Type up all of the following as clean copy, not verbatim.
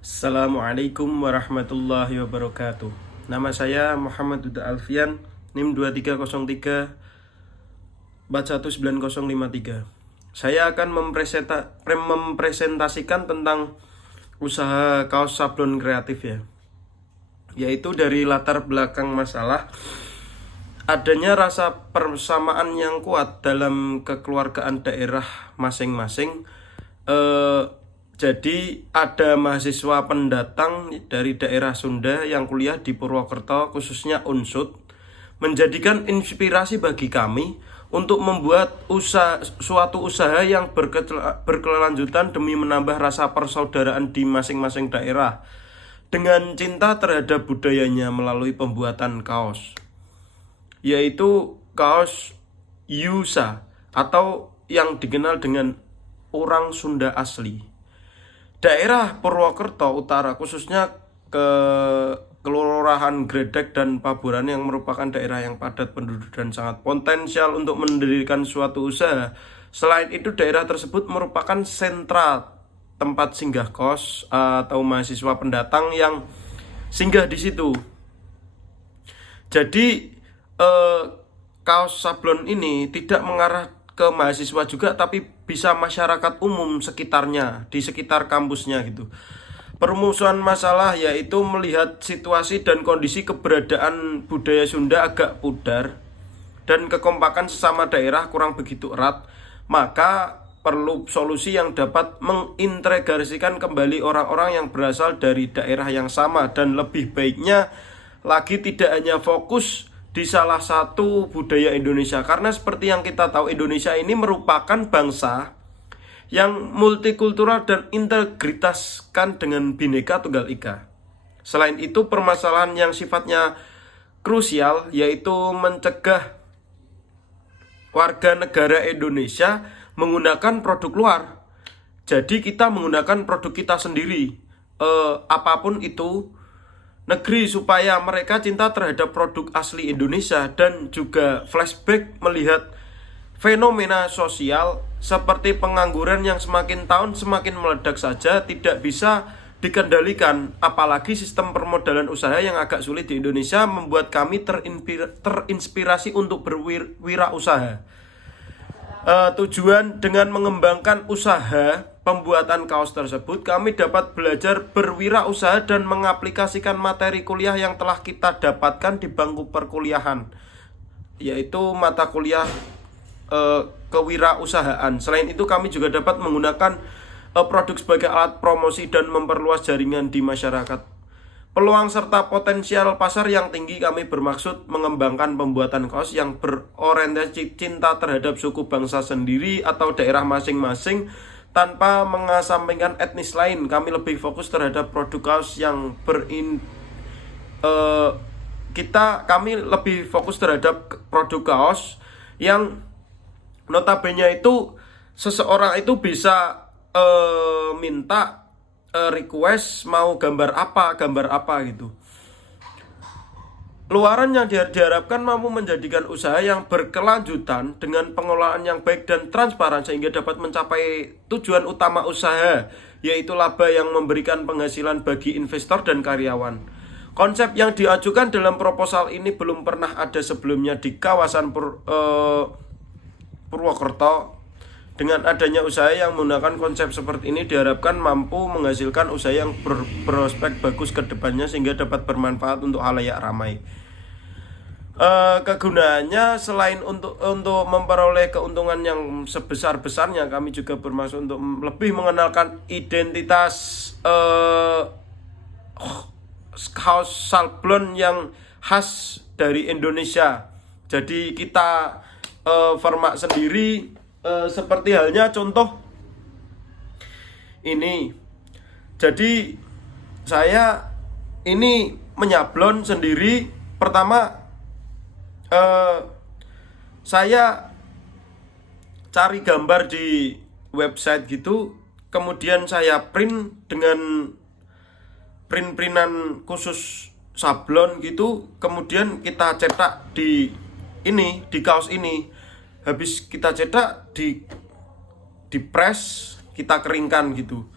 Assalamualaikum warahmatullahi wabarakatuh. Nama saya Muhammad Duda Alfian, NIM 2303 41953. Saya akan mempresentasikan tentang usaha kaos sablon kreatif ya. Yaitu dari latar belakang masalah adanya rasa persamaan yang kuat dalam kekeluargaan daerah masing-masing. Jadi ada mahasiswa pendatang dari daerah Sunda yang kuliah di Purwokerto, khususnya Unsud, menjadikan inspirasi bagi kami untuk membuat suatu usaha yang berkelanjutan demi menambah rasa persaudaraan di masing-masing daerah dengan cinta terhadap budayanya melalui pembuatan kaos, yaitu kaos Yusa atau yang dikenal dengan orang Sunda asli. Daerah Purwokerto Utara, khususnya ke Kelurahan Gredek dan Paburan, yang merupakan daerah yang padat penduduk dan sangat potensial untuk mendirikan suatu usaha. Selain itu, daerah tersebut merupakan sentra tempat singgah kos atau mahasiswa pendatang yang singgah di situ. Jadi kaos sablon ini tidak mengarah ke mahasiswa juga, tapi bisa masyarakat umum sekitarnya, di sekitar kampusnya gitu. Permusuhan masalah yaitu melihat situasi dan kondisi keberadaan budaya Sunda agak pudar dan kekompakan sesama daerah kurang begitu erat, maka perlu solusi yang dapat mengintegrasikan kembali orang-orang yang berasal dari daerah yang sama, dan lebih baiknya lagi tidak hanya fokus di salah satu budaya Indonesia, karena seperti yang kita tahu, Indonesia ini merupakan bangsa yang multikultural dan integritaskan dengan Bhinneka Tunggal Ika. Selain itu, permasalahan yang sifatnya krusial yaitu mencegah warga negara Indonesia menggunakan produk luar. Jadi kita menggunakan produk kita sendiri, apapun itu negeri, supaya mereka cinta terhadap produk asli Indonesia, dan juga flashback melihat fenomena sosial seperti pengangguran yang semakin tahun semakin meledak saja tidak bisa dikendalikan. Apalagi sistem permodalan usaha yang agak sulit di Indonesia membuat kami terinspirasi untuk berwirausaha. Tujuan dengan mengembangkan usaha pembuatan kaos tersebut, kami dapat belajar berwirausaha dan mengaplikasikan materi kuliah yang telah kita dapatkan di bangku perkuliahan, yaitu mata kuliah kewirausahaan. Selain itu, kami juga dapat menggunakan produk sebagai alat promosi dan memperluas jaringan di masyarakat. Peluang serta potensial pasar yang tinggi, kami bermaksud mengembangkan pembuatan kaos yang berorientasi cinta terhadap suku bangsa sendiri atau daerah masing-masing tanpa mengesampingkan etnis lain. Kami lebih fokus terhadap produk kaos yang kami lebih fokus terhadap produk kaos yang notabene itu seseorang itu bisa minta request mau gambar apa gitu. Luaran yang diharapkan mampu menjadikan usaha yang berkelanjutan dengan pengelolaan yang baik dan transparan sehingga dapat mencapai tujuan utama usaha, yaitu laba yang memberikan penghasilan bagi investor dan karyawan. Konsep yang diajukan dalam proposal ini belum pernah ada sebelumnya di kawasan Purwokerto. Dengan adanya usaha yang menggunakan konsep seperti ini diharapkan mampu menghasilkan usaha yang berprospek bagus ke depannya sehingga dapat bermanfaat untuk halayak ramai. Kegunaannya selain untuk memperoleh keuntungan yang sebesar-besarnya, kami juga bermaksud untuk lebih mengenalkan identitas kaos sablon yang khas dari Indonesia. Jadi kita format sendiri, seperti halnya contoh ini. Jadi saya ini menyablon sendiri. Pertama saya cari gambar di website gitu, kemudian saya print dengan print-printan khusus sablon gitu, kemudian kita cetak di kaos ini. Habis kita cetak, di press, kita keringkan gitu.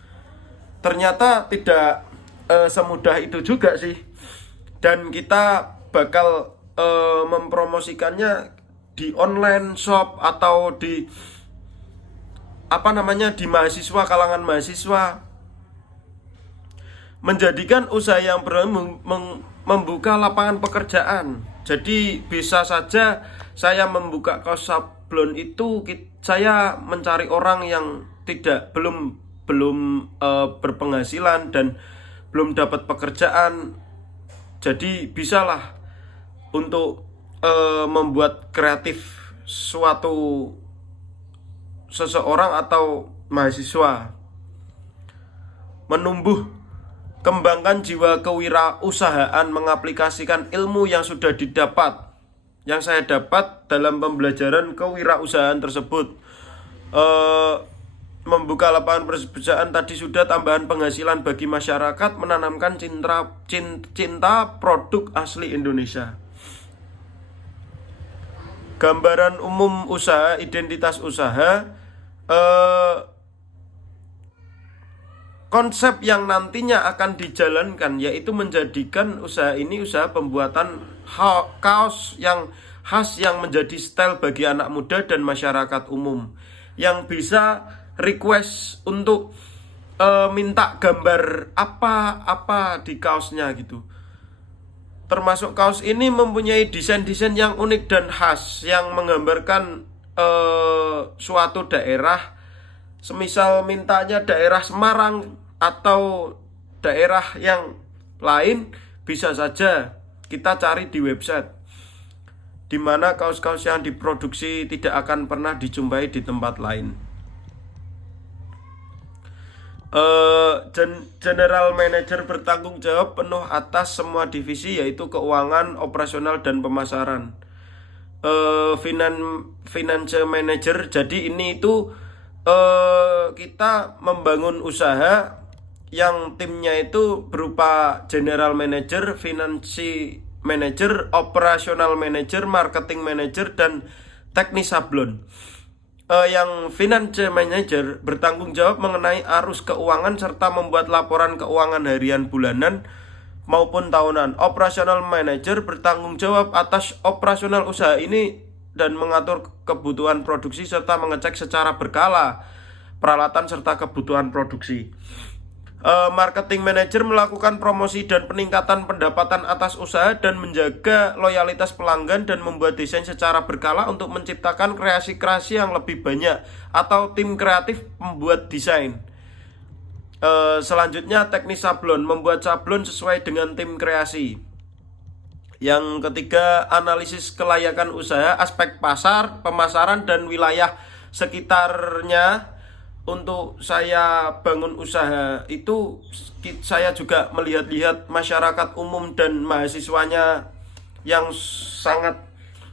Ternyata tidak semudah itu juga sih. Dan kita bakal mempromosikannya di online shop atau di di mahasiswa, kalangan mahasiswa, menjadikan usaha yang membuka lapangan pekerjaan. Jadi bisa saja saya membuka kaos sablon itu, saya mencari orang yang belum berpenghasilan dan belum dapat pekerjaan. Jadi bisalah untuk membuat kreatif suatu seseorang atau mahasiswa. Menumbuh kembangkan jiwa kewirausahaan, mengaplikasikan ilmu yang sudah saya dapat dalam pembelajaran kewirausahaan tersebut. Membuka lapangan pekerjaan tadi sudah, tambahan penghasilan bagi masyarakat, menanamkan cinta produk asli Indonesia. Gambaran umum usaha, identitas usaha, konsep yang nantinya akan dijalankan yaitu menjadikan usaha ini usaha pembuatan kaos yang khas yang menjadi style bagi anak muda dan masyarakat umum yang bisa request untuk minta gambar apa di kaosnya gitu. Termasuk kaos ini mempunyai desain-desain yang unik dan khas yang menggambarkan suatu daerah. Semisal mintanya daerah Semarang atau daerah yang lain, bisa saja kita cari di website, di mana kaos-kaos yang diproduksi tidak akan pernah dijumpai di tempat lain. General Manager bertanggung jawab penuh atas semua divisi, yaitu keuangan, operasional, dan pemasaran. Financial Manager, jadi ini itu kita membangun usaha yang timnya itu berupa General Manager, Finance Manager, Operational Manager, Marketing Manager, dan teknis sablon. Yang Financial Manager bertanggung jawab mengenai arus keuangan serta membuat laporan keuangan harian, bulanan, maupun tahunan. Operational Manager bertanggung jawab atas operasional usaha ini dan mengatur kebutuhan produksi serta mengecek secara berkala peralatan serta kebutuhan produksi. Marketing Manager melakukan promosi dan peningkatan pendapatan atas usaha dan menjaga loyalitas pelanggan dan membuat desain secara berkala untuk menciptakan kreasi-kreasi yang lebih banyak, atau tim kreatif membuat desain. Selanjutnya teknis sablon, membuat sablon sesuai dengan tim kreasi. Yang ketiga, analisis kelayakan usaha, aspek pasar, pemasaran, dan wilayah sekitarnya. Untuk saya bangun usaha itu, saya juga melihat-lihat masyarakat umum dan mahasiswanya yang sangat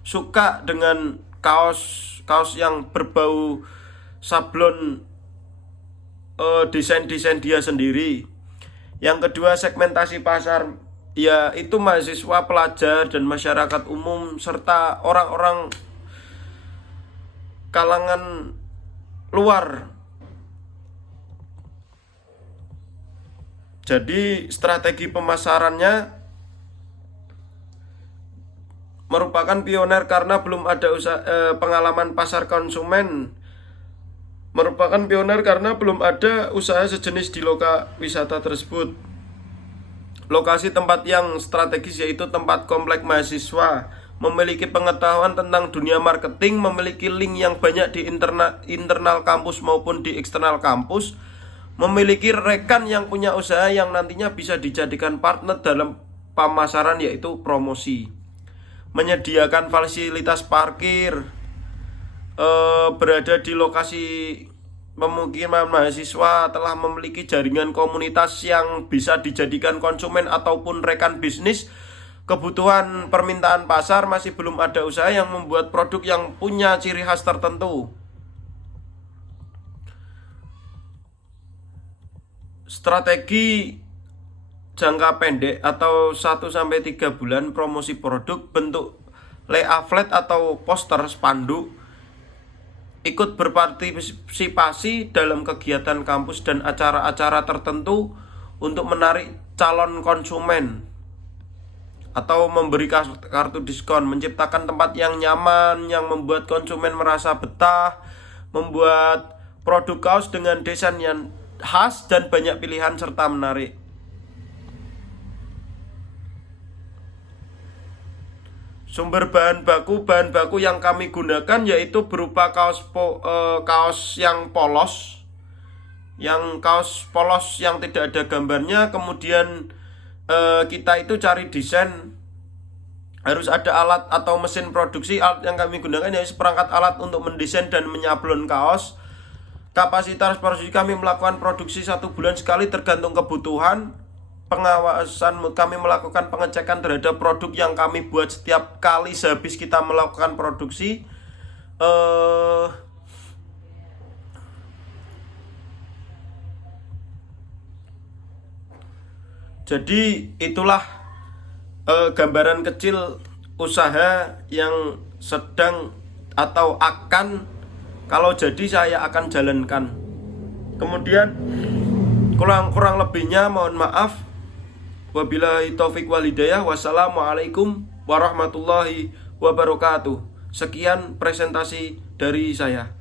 suka dengan kaos yang berbau sablon, desain-desain dia sendiri. Yang kedua, segmentasi pasar, yaitu mahasiswa, pelajar, dan masyarakat umum serta orang-orang kalangan luar. Jadi strategi pemasarannya merupakan pioner karena belum ada pengalaman pasar konsumen. Merupakan pioner karena belum ada usaha sejenis di lokasi wisata tersebut. Lokasi tempat yang strategis yaitu tempat komplek mahasiswa, memiliki pengetahuan tentang dunia marketing, memiliki link yang banyak di internal kampus maupun di eksternal kampus, memiliki rekan yang punya usaha yang nantinya bisa dijadikan partner dalam pemasaran yaitu promosi, menyediakan fasilitas parkir, berada di lokasi pemukiman mahasiswa, telah memiliki jaringan komunitas yang bisa dijadikan konsumen ataupun rekan bisnis. Kebutuhan permintaan pasar, masih belum ada usaha yang membuat produk yang punya ciri khas tertentu. Strategi jangka pendek atau 1-3 bulan promosi produk, bentuk leaflet atau poster spanduk, ikut berpartisipasi dalam kegiatan kampus dan acara-acara tertentu untuk menarik calon konsumen atau memberi kartu diskon, menciptakan tempat yang nyaman yang membuat konsumen merasa betah, membuat produk kaos dengan desain yang khas dan banyak pilihan serta menarik. Sumber bahan baku yang kami gunakan yaitu berupa kaos yang polos, kaos polos yang tidak ada gambarnya. Kemudian kita itu cari desain, harus ada alat atau mesin produksi. Alat yang kami gunakan yaitu seperangkat alat untuk mendesain dan menyablon kaos. Kapasitas produksi kami melakukan produksi 1 bulan sekali tergantung kebutuhan. Pengawasan kami melakukan pengecekan terhadap produk yang kami buat setiap kali sehabis kita melakukan produksi. Jadi itulah gambaran kecil usaha yang sedang atau akan, kalau jadi saya akan jalankan. Kemudian kurang lebihnya mohon maaf. Wabillahi taufik wal hidayah. Wassalamualaikum warahmatullahi wabarakatuh. Sekian presentasi dari saya.